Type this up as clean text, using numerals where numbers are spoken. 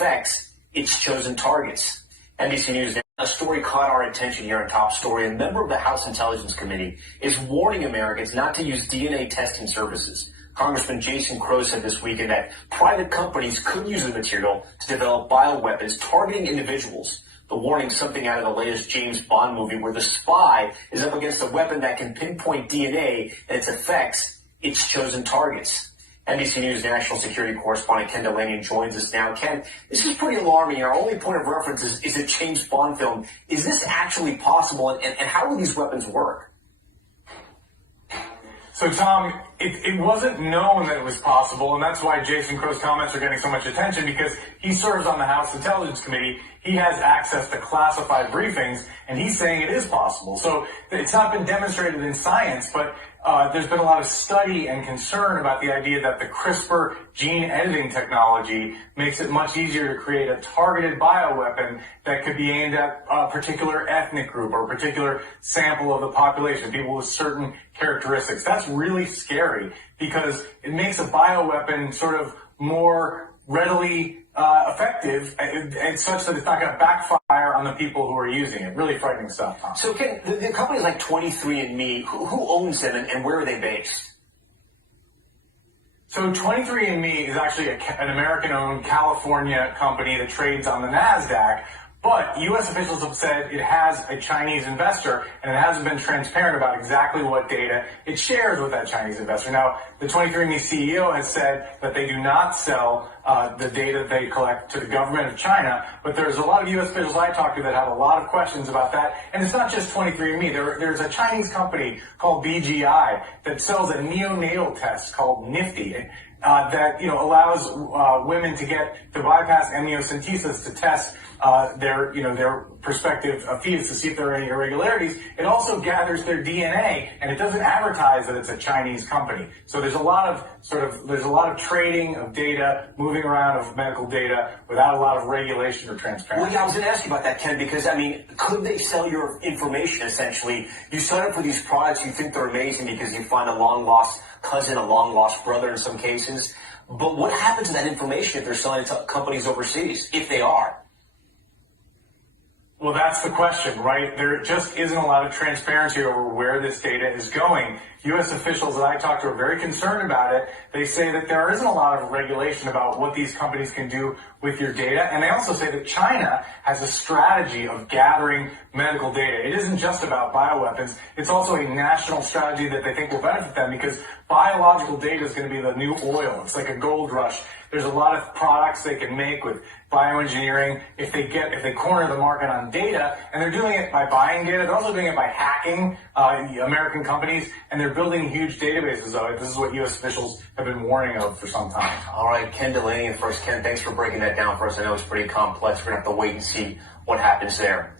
affects its chosen targets. NBC News now. A story caught our attention here on Top Story. A member of the House Intelligence Committee is warning Americans not to use DNA testing services. Congressman Jason Crow said this weekend that private companies could use the material to develop bioweapons targeting individuals. The warning, something out of the latest James Bond movie where the spy is up against a weapon that can pinpoint DNA and its effects, its chosen targets. NBC News national security correspondent Ken Delaney joins us now. Ken, this is pretty alarming. Our only point of reference is a James Bond film. Is this actually possible, and how do these weapons work? So, Tom, it wasn't known that it was possible, and that's why Jason Crow's comments are getting so much attention, because he serves on the House Intelligence Committee. He has access to classified briefings, and he's saying it is possible. So it's not been demonstrated in science, but there's been a lot of study and concern about the idea that the CRISPR gene editing technology makes it much easier to create a targeted bioweapon that could be aimed at a particular ethnic group or a particular sample of the population, people with certain characteristics. That's really scary because it makes a bioweapon sort of more readily effective and such that it's not going to backfire on the people who are using it. Really frightening stuff, Tom. So, Ken, the companies like 23andMe, who owns them and where are they based? So 23andMe is actually an American-owned California company that trades on the NASDAQ, but U.S. officials have said it has a Chinese investor, and it hasn't been transparent about exactly what data it shares with that Chinese investor. Now, the 23andMe CEO has said that they do not sell the data they collect to the government of China, but there's a lot of U.S. officials I talk to that have a lot of questions about that. And it's not just 23andMe. There's a Chinese company called BGI that sells a neonatal test called Nifty that allows women to bypass amniocentesis to test their prospective fetus to see if there are any irregularities. It also gathers their DNA, and it doesn't advertise that it's a Chinese company. So there's a lot of trading of data, moving around of medical data without a lot of regulation or transparency. Well, yeah, I was going to ask you about that, Ken, because, could they sell your information, essentially? You sign up for these products, you think they're amazing because you find a long-lost cousin, a long-lost brother in some cases. But what happens to that information if they're selling it to companies overseas, if they are? Well, that's the question, right? There just isn't a lot of transparency over where this data is going. U.S. officials that I talk to are very concerned about it. They say that there isn't a lot of regulation about what these companies can do with your data. And they also say that China has a strategy of gathering medical data. It isn't just about bioweapons. It's also a national strategy that they think will benefit them because biological data is going to be the new oil. It's like a gold rush. There's a lot of products they can make with bioengineering if they corner the market on data, and they're doing it by buying data. They're also doing it by hacking American companies, and they're building huge databases of it. This is what U.S. officials have been warning of for some time. All right, Ken Delaney first. Ken, thanks for breaking that down for us. I know it's pretty complex. We're going to have to wait and see what happens there.